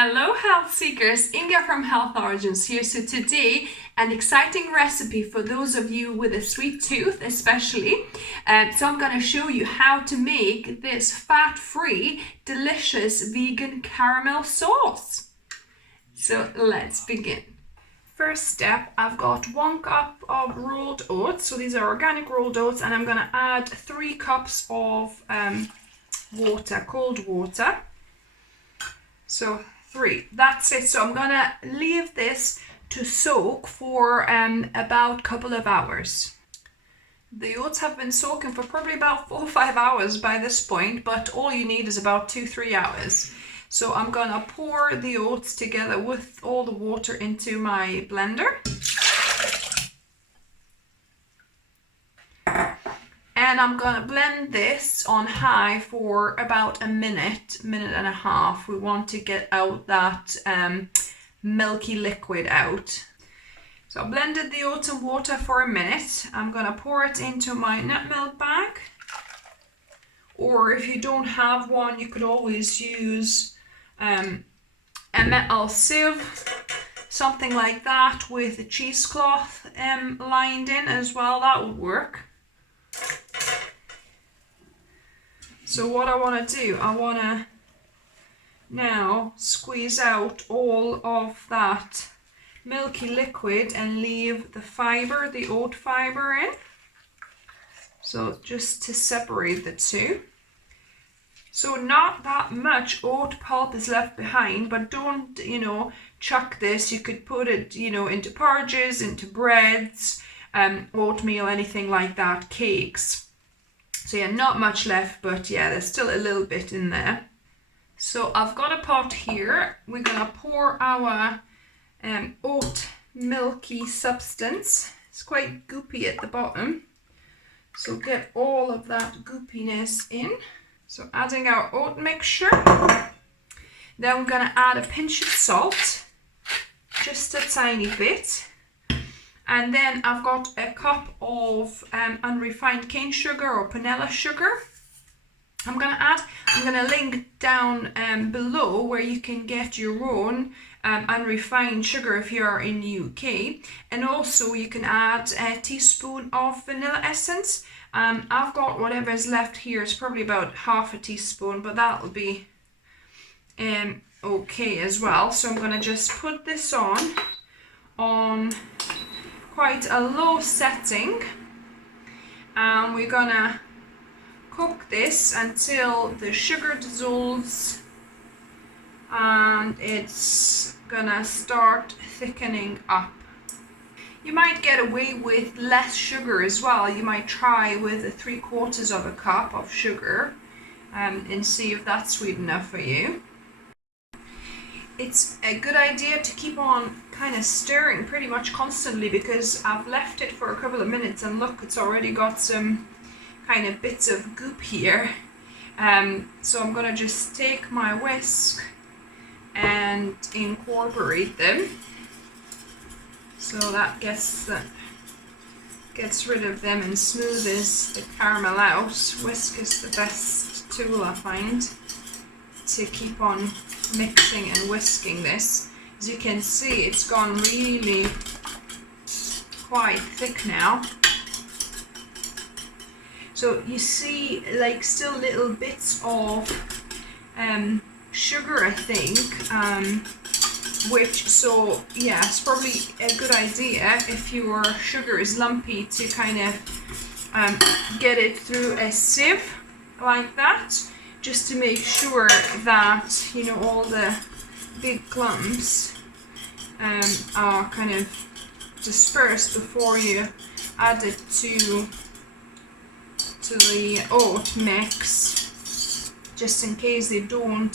Hello health seekers, Inga from Health Origins here. So today an exciting recipe for those of you with a sweet tooth especially. So I'm going to show you how to make this fat-free delicious vegan caramel sauce. So let's begin. First step, I've got 1 cup of rolled oats. So these are organic rolled oats, and I'm going to add 3 cups of water, cold water. So 3, that's it. So I'm gonna leave this to soak for about a couple of hours. The oats have been soaking for probably about 4 or 5 hours by this point, but all you need is about 2-3 hours. So I'm gonna pour the oats together with all the water into my blender. And I'm gonna blend this on high for about a minute and a half. We want to get out that milky liquid out. So I blended the oats and water for a minute. I'm gonna pour it into my nut milk bag. Or if you don't have one, you could always use a metal sieve, something like that with a cheesecloth lined in as well. That would work. So what I want to do, I want to now squeeze out all of that milky liquid and leave the fiber, the oat fiber in. So just to separate the two. So not that much oat pulp is left behind, but don't, chuck this. You could put it, into porridges, into breads, oatmeal, anything like that, cakes. So yeah, not much left, but yeah, there's still a little bit in there. So I've got a pot here. We're gonna pour our oat milky substance. It's quite goopy at the bottom. So get all of that goopiness in. So adding our oat mixture. Then we're gonna add a pinch of salt, just a tiny bit. And then I've got a cup of unrefined cane sugar or Panela sugar. I'm gonna link down below where you can get your own unrefined sugar if you are in the UK. And also you can add a teaspoon of vanilla essence. I've got whatever's left here. It's probably about half a teaspoon, but that'll be okay as well. So I'm gonna just put this on quite a low setting, and we're gonna cook this until the sugar dissolves and it's gonna start thickening up. You might get away with less sugar as well. You might try with 3/4 cup of sugar and see if that's sweet enough for you. It's a good idea to keep on kind of stirring pretty much constantly, because I've left it for a couple of minutes and look, it's already got some kind of bits of goop here. So I'm gonna just take my whisk and incorporate them. So that gets rid of them and smoothes the caramel out. Whisk is the best tool I find to keep on mixing and whisking this. As you can see, it's gone really quite thick now. So you see like still little bits of sugar, I think, so yeah, it's probably a good idea if your sugar is lumpy to kind of get it through a sieve like that, just to make sure that all the big clumps are kind of dispersed before you add it to the oat mix, just in case they don't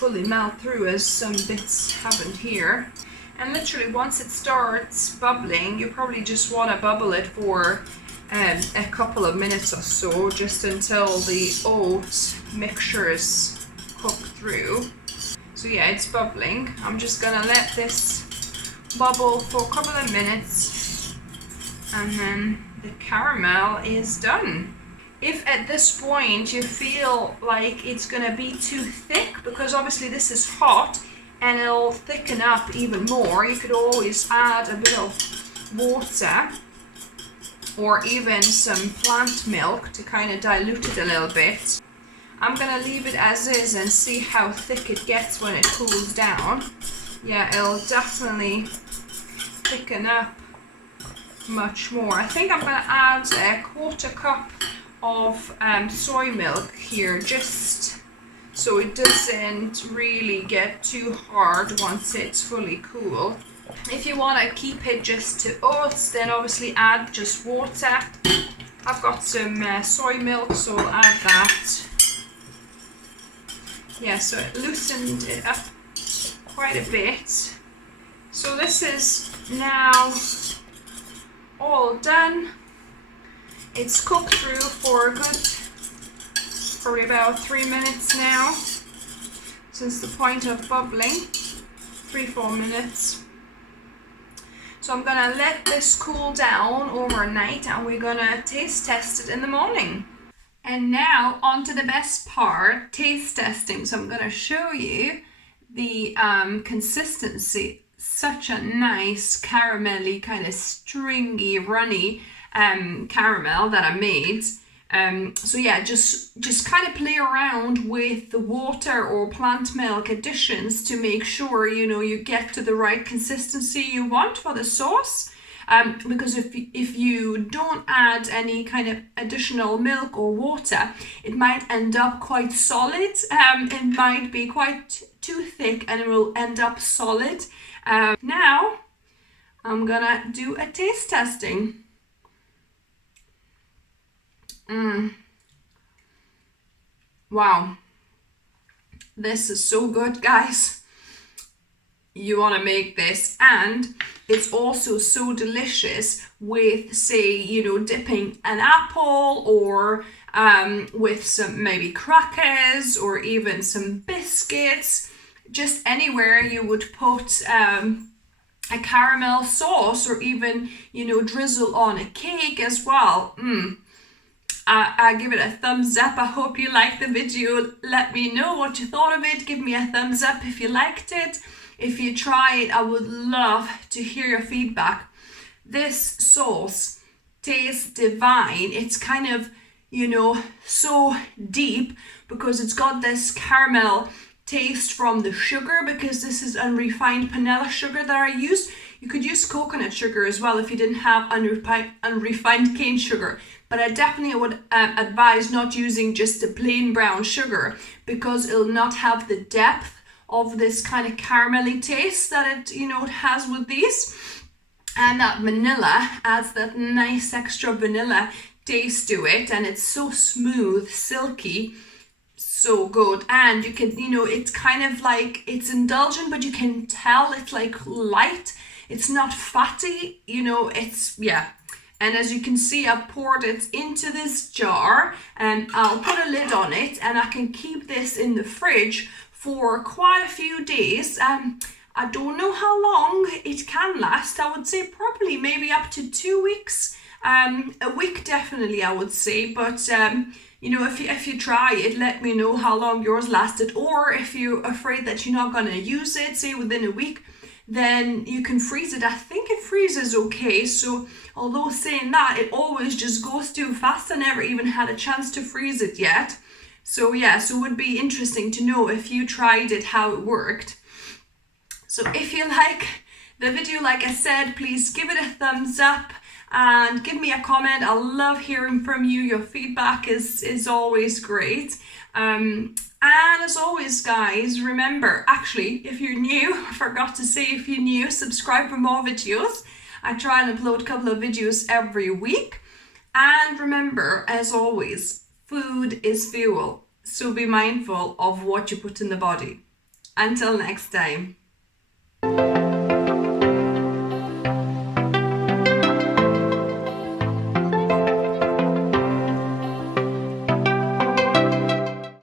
fully melt through, as some bits haven't here. And literally once it starts bubbling, you probably just want to bubble it for a couple of minutes or so, just until the oat mixture is cooked through. So yeah, it's bubbling. I'm just gonna let this bubble for a couple of minutes, and then the caramel is done. If at this point you feel like it's gonna be too thick, because obviously this is hot and it'll thicken up even more. You could always add a bit of water or even some plant milk to kind of dilute it a little bit. I'm gonna leave it as is and see how thick it gets when it cools down. Yeah, it'll definitely thicken up much more. I think I'm gonna add a 1/4 cup of soy milk here, just so it doesn't really get too hard once it's fully cool. If you want to keep it just to oats, then obviously add just water. I've got some soy milk, so I'll add that. Yeah, so it loosened it up quite a bit. So this is now all done. It's cooked through for a good, probably about 3 minutes now, since the point of bubbling, 3-4 minutes. So I'm gonna let this cool down overnight and we're gonna taste test it in the morning. And now on to the best part, taste testing. So I'm gonna show you the consistency. Such a nice caramelly, kind of stringy, runny caramel that I made. So yeah, just kind of play around with the water or plant milk additions to make sure, you know, you get to the right consistency you want for the sauce. Because if you don't add any kind of additional milk or water, it might end up quite solid. It might be quite too thick and it will end up solid. Now I'm gonna do a taste testing. Wow, this is so good, guys. You want to make this, and it's also so delicious with, say, you know, dipping an apple or with some maybe crackers or even some biscuits, just anywhere you would put a caramel sauce, or even, you know, drizzle on a cake as well. I give it a thumbs up. I hope you liked the video. Let me know what you thought of it. Give me a thumbs up if you liked it. If you try it, I would love to hear your feedback. This sauce tastes divine. It's kind of, you know, so deep because it's got this caramel taste from the sugar, because this is unrefined Panela sugar that I used. You could use coconut sugar as well if you didn't have unrefined cane sugar. But I definitely would advise not using just the plain brown sugar, because it'll not have the depth of this kind of caramelly taste that it, you know, it has with these. And that vanilla adds that nice extra vanilla taste to it, and it's so smooth, silky, so good. And you can, you know, it's kind of like, it's indulgent, but you can tell it's like light. It's not fatty, you know, it's, yeah. And as you can see, I poured it into this jar, and I'll put a lid on it, and I can keep this in the fridge for quite a few days. I don't know how long it can last. I would say probably maybe up to 2 weeks. A week definitely, I would say. But you know, if you try it, let me know how long yours lasted. Or if you're afraid that you're not going to use it, say within a week, then you can freeze it. I think it freezes okay. So although saying that, it always just goes too fast. I never even had a chance to freeze it yet. So yeah, so it would be interesting to know if you tried it, how it worked. So if you like the video, like I said, please give it a thumbs up and give me a comment. I love hearing from you. Your feedback is always great. And as always, guys, remember, actually, if you're new, I forgot to say, if you're new, subscribe for more videos. I try and upload a couple of videos every week. And remember, as always, food is fuel, so be mindful of what you put in the body. Until next time.